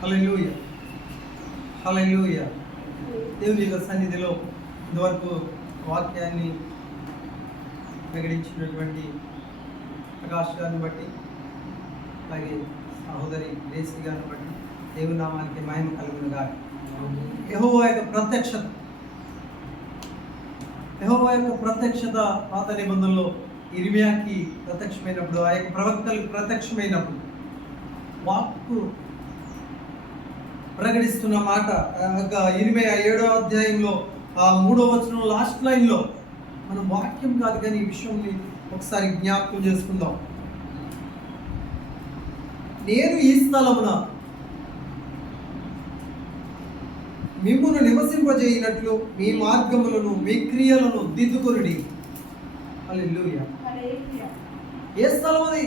హల్లెలూయా హల్లెలూయా. దేవుని యొక్క సన్నిధిలో ఇంతవరకు వాక్యాన్ని ప్రకటించినటువంటి ప్రకాష్ గారిని బట్టి, అలాగే సహోదరి రేసి గారిని బట్టి దేవుని నామానికి మహిమ కలుగును గాక. యెహోవా యొక్క ప్రత్యక్షత పాత నిబంధనలో ఇర్మియాకి ప్రత్యక్షమైనప్పుడు, ఆ యొక్క ప్రవక్తలకు ప్రత్యక్షమైనప్పుడు వాక్కు ప్రకటిస్తున్న మాట ఇర్మియా 7వ అధ్యాయంలో 3వ వచనం లాస్ట్ లైన్లో మనం వాక్యం కాదు కానీ ఈ విషయంని ఒకసారి జ్ఞాపకం చేసుకుందాం. నేను ఈ స్థలమున మిమ్మును నివసింపజేయనట్లు మీ మార్గములను మీ క్రియలను దిద్దుకొనుడి. హల్లెలూయా. ఏ స్థలం అది?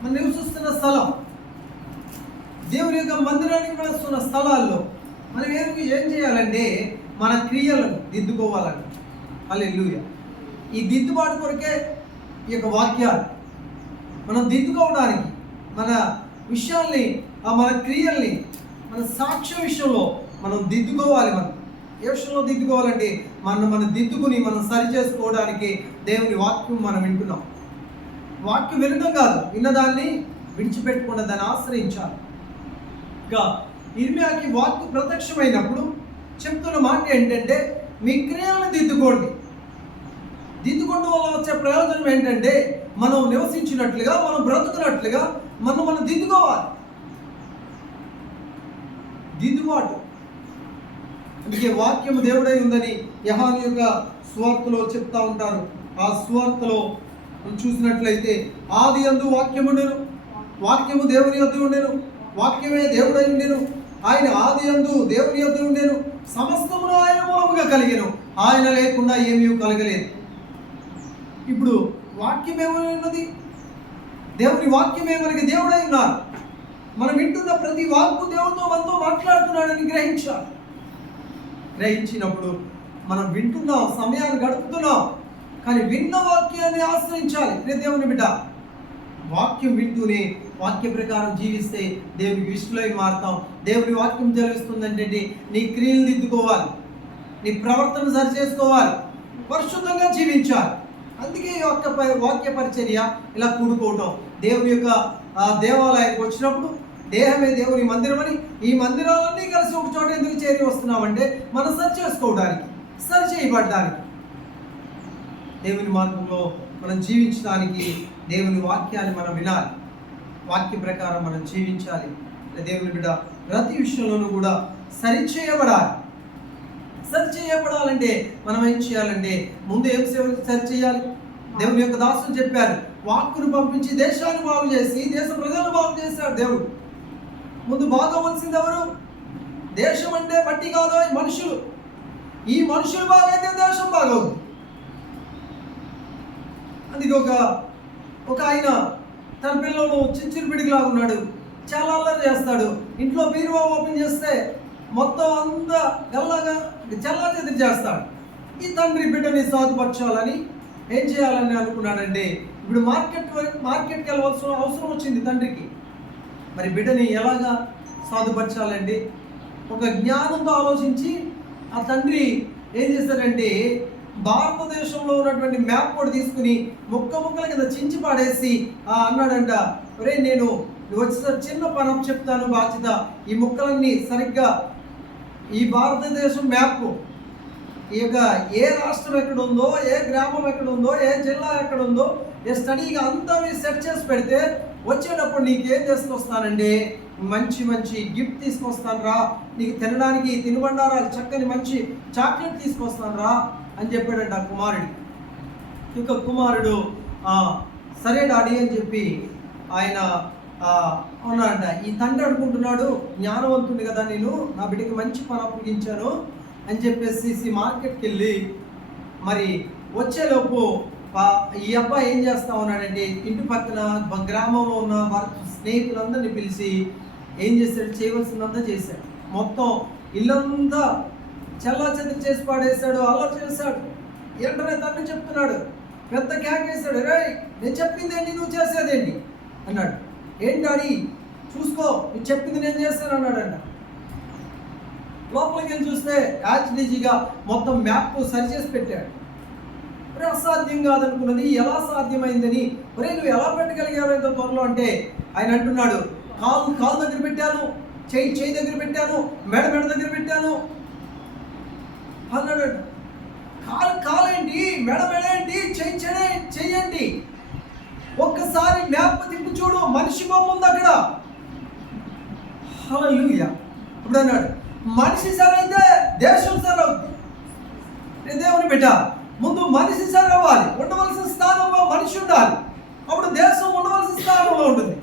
మనం నివసిస్తున్న స్థలం, దేవుని యొక్క మందిరానికి వస్తున్న స్థలాల్లో మనం ఏం చేయాలంటే మన క్రియలను దిద్దుకోవాలండి. హల్లెలూయా. ఈ దిద్దుబాటు కొరకే ఈ యొక్క వాక్యాలు. మనం దిద్దుకోవడానికి మన విషయాల్ని, మన క్రియల్ని, మన సాక్ష్య విషయంలో మనం దిద్దుకోవాలి. మనం ఏ విషయంలో దిద్దుకోవాలంటే మనం దిద్దుకుని మనం సరి చేసుకోవడానికి దేవుని వాక్యం మనం వింటున్నాం. వాక్యం వినడం కాదు, విన్నదాన్ని విడిచిపెట్టకుండా దాన్ని ఆశ్రయించాలి. ఇంకా ఇర్మియాకి వాక్కు ప్రత్యక్షమైనప్పుడు చెప్తున్న మాట ఏంటంటే మీ క్రియలను దిద్దుకోండి. దిద్దుకోవడం వల్ల వచ్చే ప్రయోజనం ఏంటంటే మనం నివసించినట్లుగా, మనం బ్రతుకున్నట్లుగా మనం దిద్దుకోవాలి. దిద్దుబాటు. అందుకే వాక్యము దేవుడై ఉందని యోహాను యొక్క సువార్తలో చెప్తా ఉంటారు. ఆ సువార్తలో మనం చూసినట్లయితే ఆది యందు వాక్యము ఉండెను, వాక్యము దేవుని యొద్ద ఉండెను, వాక్యమే దేవుడై ఉండెను, ఆయన ఆది యందు దేవుని యొద్ద ఉండెను, సమస్తమును ఆయన మూలముగా కలిగెను, ఆయన లేకుండా ఏమీ కలగలేదు. ఇప్పుడు వాక్యం ఏమై ఉన్నది? దేవుని వాక్యమే మనకి దేవుడై ఉన్నారు. మనం వింటున్న ప్రతి వాక్కు దేవునితో మనతో మాట్లాడుతున్నాడని గ్రహించినప్పుడు మనం వింటున్నాం, సమయాన్ని గడుపుతున్నాం, కానీ విన్న వాక్యాన్ని ఆశ్రయించాలి. దేవుని బిడ్డ, వాక్యం వింటూనే వాక్య ప్రకారం జీవిస్తే దేవునికి ఇష్టలై మారుతాం. దేవుని వాక్యం జరుగుతుందంటే నీ క్రియలు దిద్దుకోవాలి, నీ ప్రవర్తన సరి చేసుకోవాలి, పరిశుద్ధంగా జీవించాలి. అందుకే ఈ వాక్య పరిచర్య ఇలా కూడుకోవటం. దేవుని యొక్క దేవాలయానికి వచ్చినప్పుడు దేహమే దేవుని మందిరం అని, ఈ మందిరాలన్నీ కలిసి ఒక చోట ఎందుకు చేరి వస్తున్నామంటే మనం సరి చేసుకోవడానికి, సరి చేయబడడానికి, దేవుని మార్గంలో మనం జీవించడానికి దేవుని వాక్యాన్ని మనం వినాలి, వాక్య ప్రకారం మనం జీవించాలి. దేవుని బిడ్డ ప్రతి విషయంలోనూ కూడా సరిచేయబడాలంటే మనం ఏం చేయాలంటే ముందు ఏం సరి చేయాలి? దేవుని యొక్క దాసులు చెప్పారు, వాక్కును పంపించి దేశాన్ని బాగు చేసి దేశ ప్రజలను బాగు చేశాడు దేవుడు. ముందు బాగవలసింది ఎవరు? దేశం అంటే మట్టి కాదు, మనుషులు. ఈ మనుషులు బాగైతే దేశం బాగవుతుంది. అందుకే ఒక ఆయన తన పిల్లలు చిచ్చురుపిడికిలాగా ఉన్నాడు, చాలా అల్లరి చేస్తాడు. ఇంట్లో బీరువా ఓపెన్ చేస్తే మొత్తం అంతా గల్లాగా చల్లా చెదిరి చేస్తాడు. ఈ తండ్రి బిడ్డని సాధుపరచాలని ఏం చేయాలని అనుకున్నాడంటే ఇప్పుడు మార్కెట్కి వెళ్ళవలసిన అవసరం వచ్చింది తండ్రికి. మరి బిడ్డని ఎలాగా సాధుపరచాలండి? ఒక జ్ఞానంతో ఆలోచించి ఆ తండ్రి ఏం చేశాడంటే భారతదేశంలో ఉన్నటువంటి మ్యాప్ కూడా తీసుకుని ముక్కల కింద చించి పాడేసి అన్నాడంట, ఒరే నేను వచ్చేసరి చిన్న పని చెప్తాను బాధ్యత, ఈ ముక్కలన్నీ సరిగ్గా ఈ భారతదేశం మ్యాప్, ఈ యొక్క ఏ రాష్ట్రం ఎక్కడ ఉందో, ఏ గ్రామం ఎక్కడ ఉందో, ఏ జిల్లా ఎక్కడ ఉందో, ఏ స్టడీగా అంతా మీరు సెట్ చేసి పెడితే వచ్చేటప్పుడు నీకేం తీసుకొస్తానండి? మంచి గిఫ్ట్ తీసుకొస్తాను రా, నీకు తినడానికి తినుబండారాలు చక్కని మంచి చాక్లెట్ తీసుకొస్తాను రా అని చెప్పాడంట ఆ కుమారుడు. ఇంకా కుమారుడు సరే డాడీ అని చెప్పి ఆయన అవునాడంట. ఈ తండ్రి అనుకుంటున్నాడు, జ్ఞానవంతుడు కదా, నేను నా బిడ్డకి మంచి పని అప్పగించాను అని చెప్పేసి మార్కెట్కి వెళ్ళి మరి వచ్చేలోపు ఈ అబ్బాయి ఏం చేస్తా ఉన్నాడంటే ఇంటి పక్కన గ్రామంలో ఉన్న స్నేహితులందరినీ పిలిచి ఏం చేశాడు? చేయవలసిందంతా చేశాడు. మొత్తం ఇల్లంతా చల్లా చెదిరి చేసి పాడేశాడు, అల్లరి చేశాడు. వెంటనే తండ్రి చెప్తున్నాడు, పెద్ద కేకేశాడు, రే నేను చెప్పిందేంటి, నువ్వు చేసేదేంటి అన్నాడు. ఏంటి డాడీ చూసుకో, నువ్వు చెప్పింది నేను చేస్తాను అన్నాడంట. లోపలికి వెళ్ళి చూస్తే యాజ్లీజీగా మొత్తం మ్యాప్ సరిచేసి పెట్టాడు. మరి అసాధ్యం కాదనుకున్నది ఎలా సాధ్యమైందని, ఒరే నువ్వు ఎలా పెట్టగలిగావు ఇంత త్వరలో అంటే ఆయన అంటున్నాడు, కాలు దగ్గర పెట్టాను, చెయ్యి దగ్గర పెట్టాను, మెడ దగ్గర పెట్టాను అన్నాడు. కాలేంటి, మెడ ఏంటి, చెయ్యండి, ఒక్కసారి మ్యాప్ తిప్పి చూడు, మనిషి బొమ్మ ఉంది అక్కడ. హల్లెలూయా. ఇప్పుడు అన్నాడు, మనిషి సరైతే దేశం సరవుద్ది. దేవుని బిడ్డ, ముందు మనిషి సరవ్వాలి, ఉండవలసిన స్థానంలో మనిషి ఉండాలి, అప్పుడు దేశం ఉండవలసిన స్థానంలో ఉంటుంది.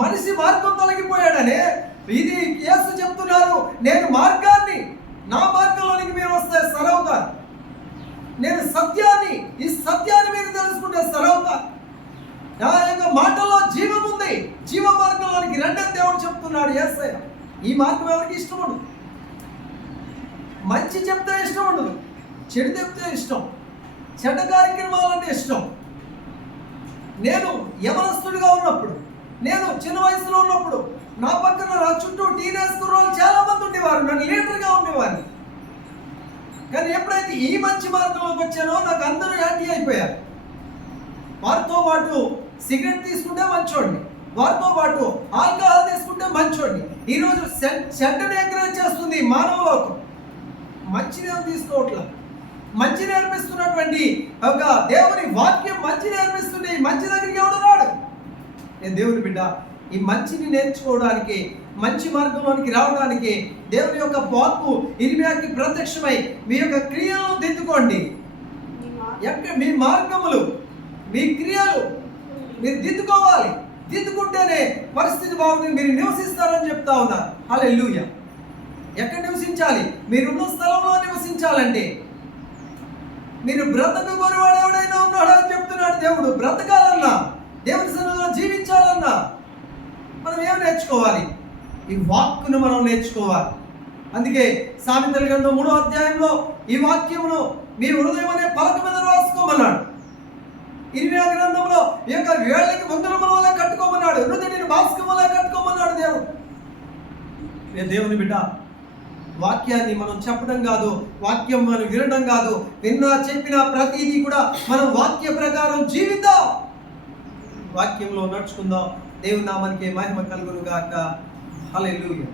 మనిషి మార్గం తొలగిపోయాడనే ఇది యేసు చెప్తున్నారు, నేను మార్గాన్ని, నా మార్గంలోనికి మీరు వస్తే సరవుతారు, నేను సత్యాన్ని, ఈ సత్యాన్ని మీరు తెలుసుకుంటే సరవుతారు, నా యొక్క మాటల్లో జీవం ఉంది, జీవ మార్గంలోనికి రండి దేవుడు చెప్తున్నాడు యేసయ్య. ఈ మార్గం ఎవరికి ఇష్టం ఉండదు, మంచి చెప్తే ఇష్టం ఉండదు, చెడు చెప్తే ఇష్టం, చెడ్డ కార్యక్రమాలంటే ఇష్టం. నేను యవనస్తుడిగా ఉన్నప్పుడు, నేను చిన్న వయసులో ఉన్నప్పుడు నా పక్కన నా చుట్టూ టీనేజ్ కుర్రోళ్ళు చాలా మంది ఉండేవారు, నన్ను లీడర్గా ఉండేవారు. కానీ ఎప్పుడైతే ఈ మంచి మార్గంలోకి వచ్చానో నాకు అందరూ యాంటీ అయిపోయారు. వారితో పాటు సిగరెట్ తీసుకుంటే మంచోడిని, వారితో పాటు ఆల్కహాల్ తీసుకుంటే మంచోడిని. ఈరోజు చెడ్డని ఎంకరేజ్ చేస్తుంది మానవ లోకం, మంచిని తీసుకోవట్లా. మంచి నేర్పిస్తున్నటువంటి ఒక దేవుని వాక్యం మంచి నేర్పిస్తుంది, మంచి దగ్గరికి ఎవడు రాడు. నేను దేవుని బిడ్డ, ఈ మంచిని నేర్చుకోవడానికి, మంచి మార్గంలోనికి రావడానికి దేవుని యొక్క వాక్కు ఇర్మియాకి ప్రత్యక్షమై మీ యొక్క క్రియలను దిద్దుకోండి. మీ మార్గములు, మీ క్రియలు మీరు దిద్దుకోవాలి. దిద్దుకుంటేనే పరిస్థితి బాగుంటుంది, మీరు నివసిస్తారని చెప్తా ఉన్నారు. హల్లెలూయా. ఎక్కడ నివసించాలి? మీరున్న స్థలంలో నివసించాలండి. మీరు బ్రతకగోరువాడు ఎవడైనా ఉన్నాడు అని చెప్తున్నాడు దేవుడు. బ్రతకాలన్నా, దేవుని సన్నిధిలో జీవించాలన్నా మనం ఏం నేర్చుకోవాలి? ఈ వాక్కును మనం నేర్చుకోవాలి. అందుకే సామెతల గ్రంథం 3వ అధ్యాయంలో ఈ వాక్యమును మీ హృదయం అనే పలక మీద రాసుకోమన్నాడు. ఇర్మియా గ్రంథంలో ఈ యొక్క వేళ్ళకి ఉంగరముల వల్ల కట్టుకోమన్నాడు, హృదయాన్ని మాస్కం వల్ల కట్టుకోమన్నాడు దేవుడు. దేవుని బిడ్డ, వాక్యాన్ని మనం చెప్పడం కాదు, వాక్యం మనం వినడం కాదు, విన్నా చెప్పిన ప్రతిదీ కూడా మనం వాక్య ప్రకారం జీవిద్దాం, వాక్యంలో నడుచుకుందాం. దేవుని నామానికి మహిమ కలుగును గాక. హల్లెలూయా.